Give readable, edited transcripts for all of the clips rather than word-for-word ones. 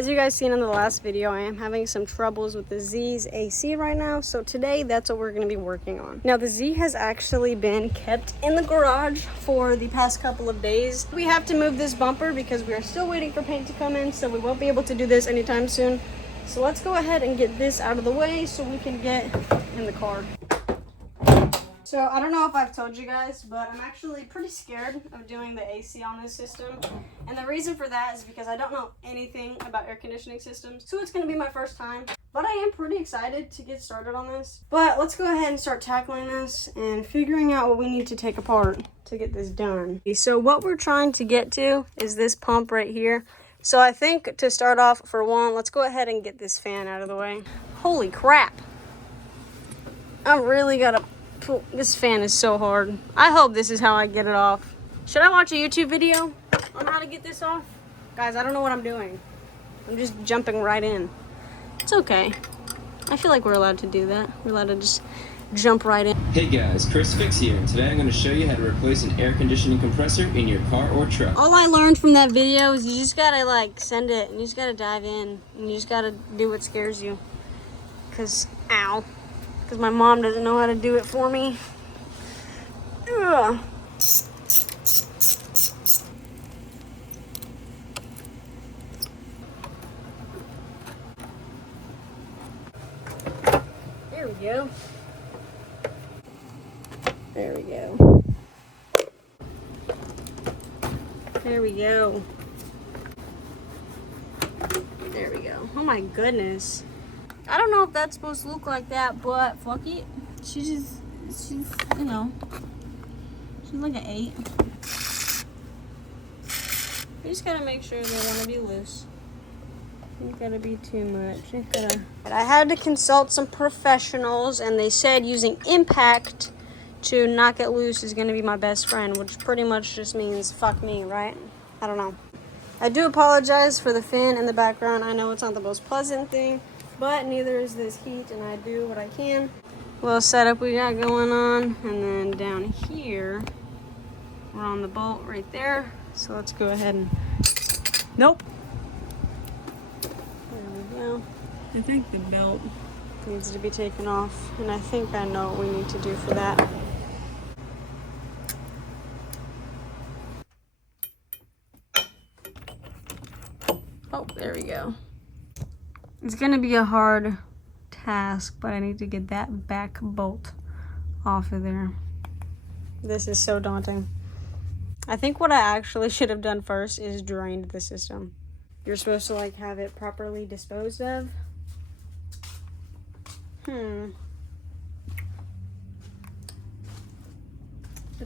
as you guys seen in the last video, I am having some troubles with the Z's AC right now. So today, that's what we're going to be working on. Now, the Z has actually been kept in the garage for the past couple of days. We have to move this bumper because we are still waiting for paint to come in, so we won't be able to do this anytime soon. So let's go ahead and get this out of the way so we can get in the car. So I don't know if I've told you guys, but I'm actually pretty scared of doing the AC on this system. And the reason for that is because I don't know anything about air conditioning systems. So it's going to be my first time. But I am pretty excited to get started on this. But let's go ahead and start tackling this and figuring out what we need to take apart to get this done. So what we're trying to get to is this pump right here. So I think to start off, for one, let's go ahead and get this fan out of the way. Holy crap. I really gotta... This fan is so hard. I hope this is how I get it off. Should I watch a YouTube video on how to get this off? Guys, I don't know what I'm doing. I'm just jumping right in. It's okay. I feel like we're allowed to do that. We're allowed to just jump right in. Hey guys, Chris Fix here, and today I'm going to show you how to replace an air conditioning compressor in your car or truck. All I learned from that video is you just gotta like send it, and you just gotta dive in, and you just gotta do what scares you. Cause, ow. Because my mom doesn't know how to do it for me. Ugh. There we go. There we go. There we go. There we go. Oh my goodness. I don't know if that's supposed to look like that, but fuck it. She's you know, she's like an 8. You just gotta make sure they want to be loose. Ain't gotta be too much. Ain't gotta... I had to consult some professionals, and they said using impact to knock it loose is gonna be my best friend, which pretty much just means fuck me, right? I don't know. I do apologize for the fan in the background. I know it's not the most pleasant thing, but neither is this heat, and I do what I can. Little setup we got going on, and then down here, we're on the bolt right there. So let's go ahead and, nope. There we go. I think the belt needs to be taken off, and I think I know what we need to do for that. Oh, there we go. It's gonna be a hard task, but I need to get that back bolt off of there. This is so daunting. I think what I actually should have done first is drained the system. You're supposed to like have it properly disposed of. Did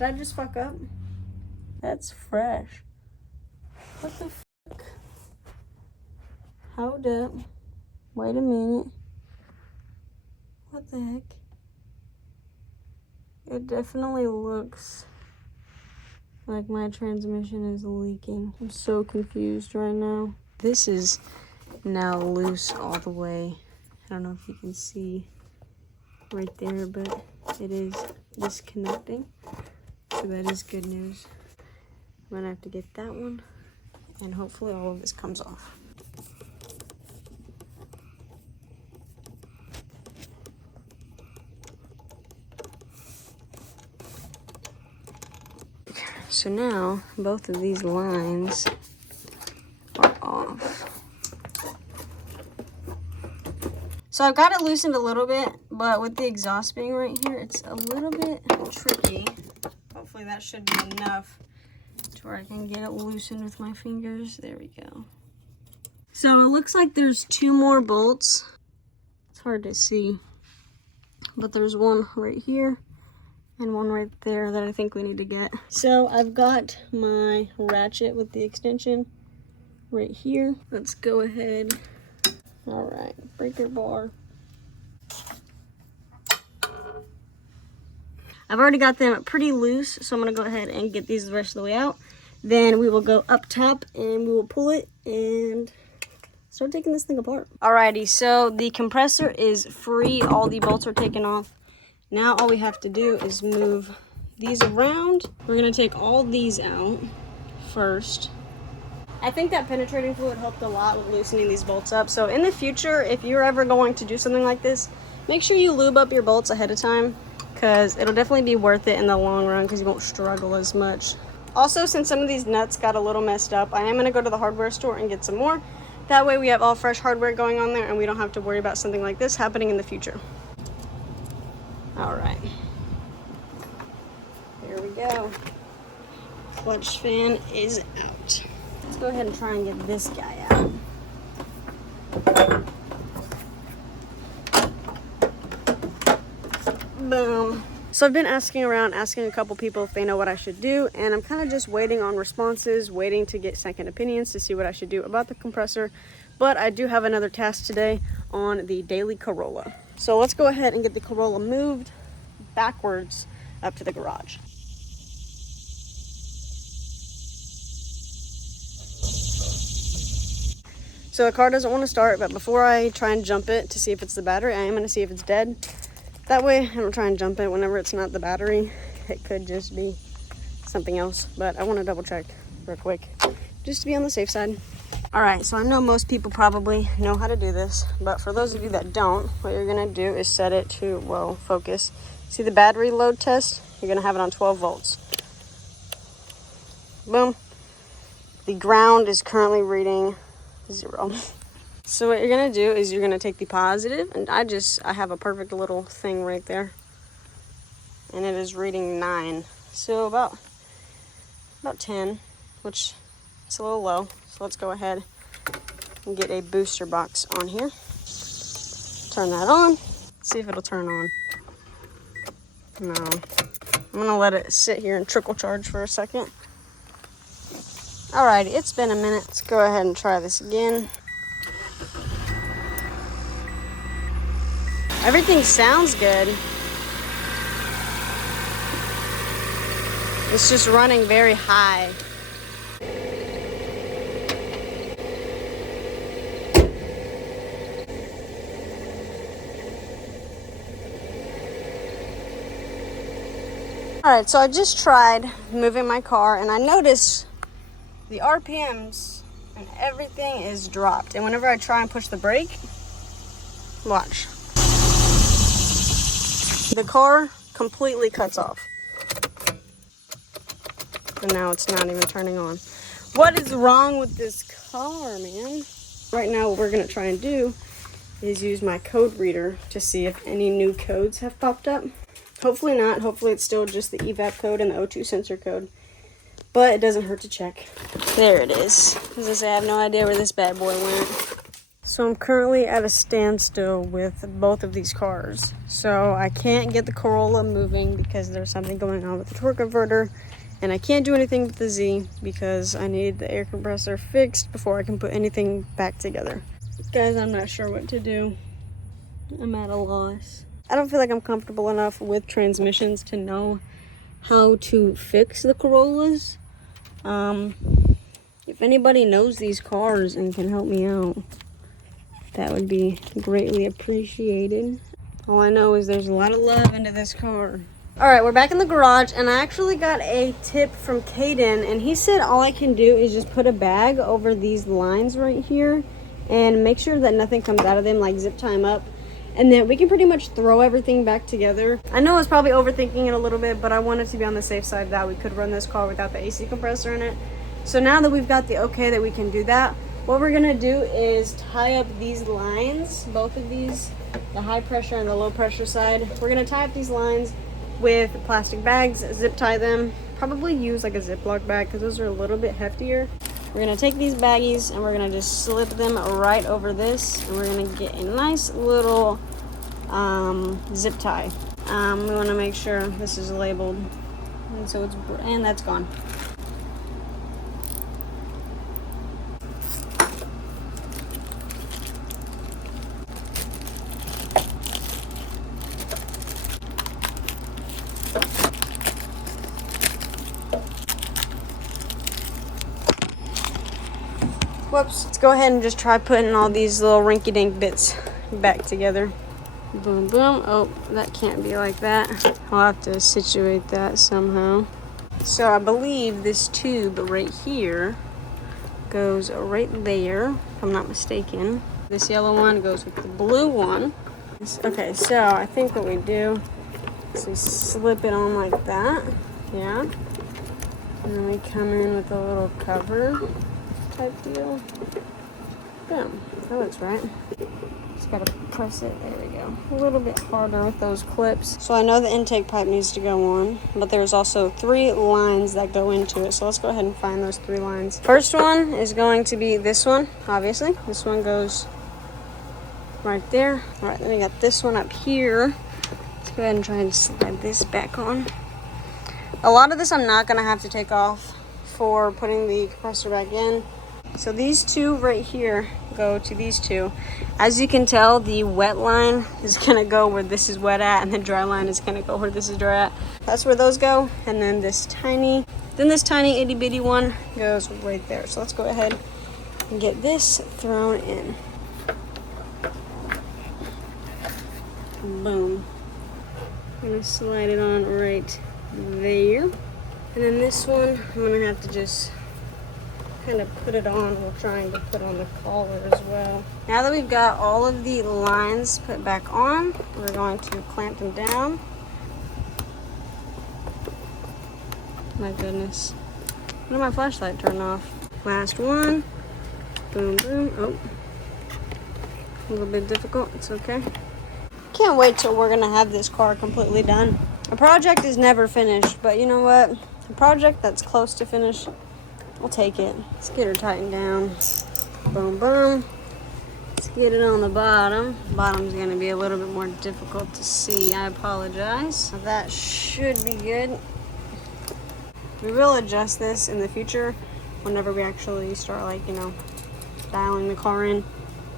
I just fuck up? That's fresh. What the fuck? Hold up. Wait a minute. What the heck? It definitely looks like my transmission is leaking. I'm so confused right now. This is now loose all the way. I don't know if you can see right there, but it is disconnecting. So that is good news. I'm gonna have to get that one, and hopefully all of this comes off. So now both of these lines are off. So I've got it loosened a little bit, but with the exhaust being right here, it's a little bit tricky. Hopefully that should be enough to where I can get it loosened with my fingers. There we go. So it looks like there's 2 more bolts. It's hard to see, but there's one right here and one right there that I think we need to get. So I've got my ratchet with the extension right here. Let's go ahead. All right, breaker bar. I've already got them pretty loose, so I'm gonna go ahead and get these the rest of the way out. Then we will go up top and we will pull it and start taking this thing apart. Alrighty, so the compressor is free. All the bolts are taken off. Now all we have to do is move these around. We're gonna take all these out first. I think that penetrating fluid helped a lot with loosening these bolts up. So in the future, if you're ever going to do something like this, make sure you lube up your bolts ahead of time, because it'll definitely be worth it in the long run because you won't struggle as much. Also, since some of these nuts got a little messed up, I am going to go to the hardware store and get some more. That way we have all fresh hardware going on there and we don't have to worry about something like this happening in the future. All right. Here we go. Clutch fan is out. Let's go ahead and try and get this guy out. Boom. So I've been asking around, asking a couple people if they know what I should do, and I'm kind of just waiting on responses, waiting to get second opinions to see what I should do about the compressor. But I do have another task today on the daily Corolla. So let's go ahead and get the Corolla moved backwards up to the garage. So the car doesn't want to start, but before I try and jump it to see if it's the battery, I am going to see if it's dead. That way I don't try and jump it whenever it's not the battery. It could just be something else, but I want to double check real quick just to be on the safe side. All right, so I know most people probably know how to do this, but for those of you that don't, what you're going to do is set it to, well, focus. See the battery load test? You're going to have it on 12 volts. Boom. The ground is currently reading 0. So what you're gonna do is you're gonna take the positive, and I have a perfect little thing right there, and it is reading 9. So about 10, which is a little low. So let's go ahead and get a booster box on here. Turn that on. See if it'll turn on. No. I'm gonna let it sit here and trickle charge for a second. Alrighty, it's been a minute. Let's go ahead and try this again. Everything sounds good. It's just running very high. Alright, so I just tried moving my car and I noticed the RPMs and everything is dropped. And whenever I try and push the brake, watch. The car completely cuts off. And now it's not even turning on. What is wrong with this car, man? Right now what we're going to try and do is use my code reader to see if any new codes have popped up. Hopefully not. Hopefully it's still just the evap code and the O2 sensor code. But it doesn't hurt to check. There it is. As I say, I have no idea where this bad boy went. So I'm currently at a standstill with both of these cars. So I can't get the Corolla moving because there's something going on with the torque converter. And I can't do anything with the Z because I need the air compressor fixed before I can put anything back together. Guys, I'm not sure what to do. I'm at a loss. I don't feel like I'm comfortable enough with transmissions to know how to fix the Corollas. If anybody knows these cars and can help me out, that would be greatly appreciated. All I know is there's a lot of love into this car. All right, we're back in the garage, and I actually got a tip from Caden, and he said all I can do is just put a bag over these lines right here and make sure that nothing comes out of them, like zip tie them up, and then we can pretty much throw everything back together. I know I was probably overthinking it a little bit, but I wanted to be on the safe side that we could run this car without the AC compressor in it. So now that we've got the okay that we can do that, what we're gonna do is tie up these lines, both of these, the high pressure and the low pressure side. We're gonna tie up these lines with plastic bags, zip tie them, probably use like a Ziploc bag because those are a little bit heftier. We're gonna take these baggies and we're gonna just slip them right over this, and we're gonna get a nice little zip tie. We wanna make sure this is labeled, and so it's, and that's gone. Whoops. Let's go ahead and just try putting all these little rinky-dink bits back together. Boom, boom. Oh, that can't be like that. I'll have to situate that somehow. So I believe this tube right here goes right there, if I'm not mistaken. This yellow one goes with the blue one. Okay, so I think what we do is we slip it on like that, yeah. And then we come in with a little cover type deal. Boom, that looks right. Just gotta press it, there we go. A little bit harder with those clips. So I know the intake pipe needs to go on, but there's also 3 lines that go into it. So let's go ahead and find those 3 lines. First one is going to be this one, obviously. This one goes right there. All right, then we got this one up here. Let's go ahead and try and slide this back on. A lot of this I'm not gonna have to take off for putting the compressor back in. So these 2 right here go to these 2. As you can tell, the wet line is gonna go where this is wet at, and the dry line is gonna go where this is dry at. That's where those go, and then this tiny itty bitty one goes right there. So let's go ahead and get this thrown in. Boom. I'm gonna slide it on right there. And then this one, I'm gonna have to just kind of put it on. We're trying to put on the collar as well. Now that we've got all of the lines put back on, we're going to clamp them down. My goodness. When did my flashlight turn off? Last one. Boom, boom. Oh. A little bit difficult. It's okay. Can't wait till we're gonna have this car completely done. A project is never finished, but you know what? A project that's close to finish, I'll take it. Let's get her tightened down. Boom, boom. Let's get it on the bottom. The bottom's gonna be a little bit more difficult to see. I apologize. That should be good. We will adjust this in the future whenever we actually start, like, you know, dialing the car in.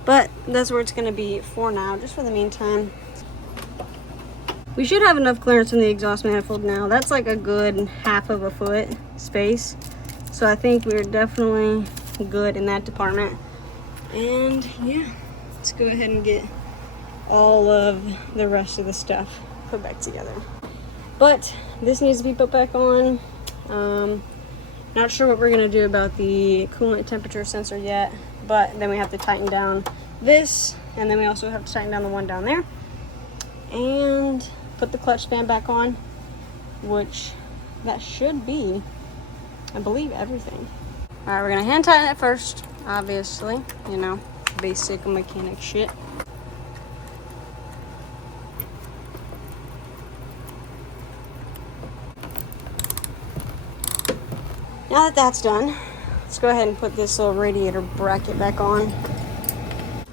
But that's where it's gonna be for now, just for the meantime. We should have enough clearance in the exhaust manifold now. That's like a good 1/2 foot space. So I think we're definitely good in that department. And yeah, let's go ahead and get all of the rest of the stuff put back together. But this needs to be put back on. Not sure what we're gonna do about the coolant temperature sensor yet, but then we have to tighten down this, and then we also have to tighten down the one down there. And put the clutch fan back on, which that should be, I believe, everything. All right, we're gonna hand tighten it first, obviously, you know, basic mechanic shit. Now that that's done, let's go ahead and put this little radiator bracket back on.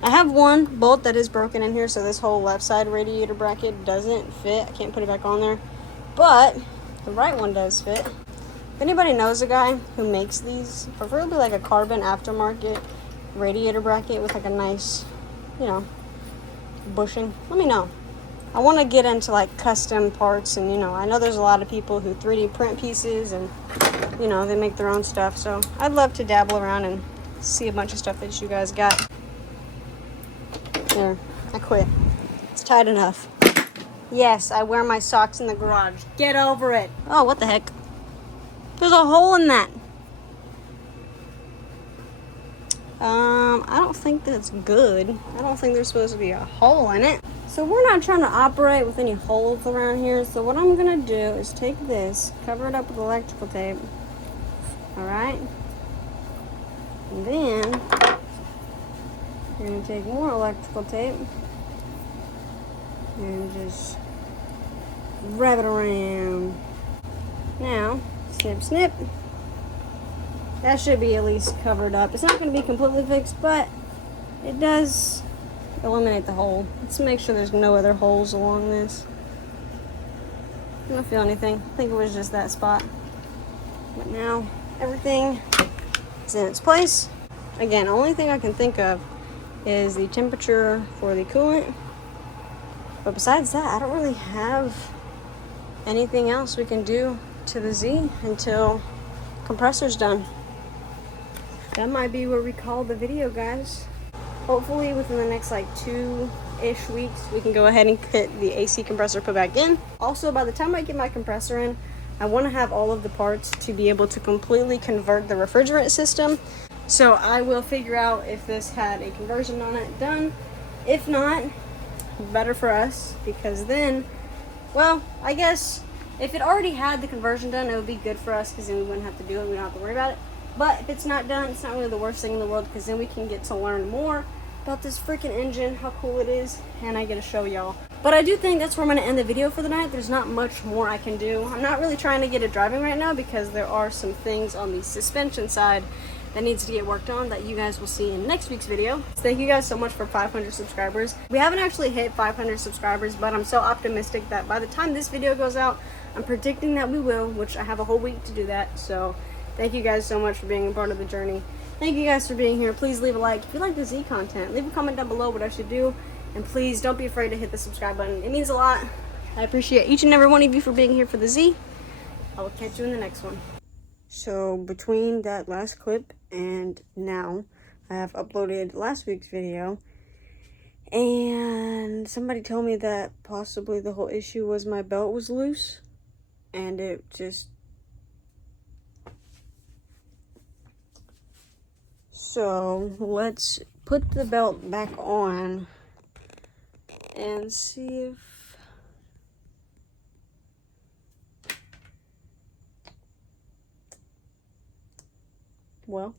I have one bolt that is broken in here, so this whole left side radiator bracket doesn't fit. I can't put it back on there, but the right one does fit. If anybody knows a guy who makes these, preferably like a carbon aftermarket radiator bracket with like a nice, you know, bushing, let me know. I want to get into like custom parts, and you know, I know there's a lot of people who 3D print pieces, and you know, they make their own stuff, so I'd love to dabble around and see a bunch of stuff that you guys got. There, I quit. It's tight enough. Yes, I wear my socks in the garage. Get over it. Oh, what the heck? There's a hole in that. I don't think that's good. I don't think there's supposed to be a hole in it. So we're not trying to operate with any holes around here. So what I'm gonna do is take this, cover it up with electrical tape. All right. And then we're gonna take more electrical tape and just wrap it around. Now, snip, snip. That should be at least covered up. It's not gonna be completely fixed, but it does eliminate the hole. Let's make sure there's no other holes along this. I don't feel anything. I think it was just that spot. But now everything is in its place. Again, only thing I can think of is the temperature for the coolant. But besides that, I don't really have anything else we can do to the Z until compressor's done. That might be where we call the video, guys. Hopefully within the next like 2-ish weeks, we can go ahead and get the AC compressor put back in. Also, by the time I get my compressor in, I want to have all of the parts to be able to completely convert the refrigerant system So I will figure out if this had a conversion on it done. If not, better for us, because then, well, I guess if it already had the conversion done, it would be good for us, because then we wouldn't have to do it. We don't have to worry about it. But if it's not done, it's not really the worst thing in the world, because then we can get to learn more about this freaking engine, how cool it is, and I get to show y'all. But I do think that's where I'm going to end the video for the night. There's not much more I can do. I'm not really trying to get it driving right now, because there are some things on the suspension side that needs to get worked on that you guys will see in next week's video. Thank you guys so much for 500 subscribers. We haven't actually hit 500 subscribers, but I'm so optimistic that by the time this video goes out, I'm predicting that we will, which I have a whole week to do that. So thank you guys so much for being a part of the journey. Thank you guys for being here. Please leave a like if you like the Z content. Leave a comment down below what I should do, and please don't be afraid to hit the subscribe button. It means a lot. I appreciate each and every one of you for being here for the Z. I will catch you in the next one. So between that last clip and now, I have uploaded last week's video, and somebody told me that possibly the whole issue was my belt was loose, and it just... So let's put the belt back on and see if... Well,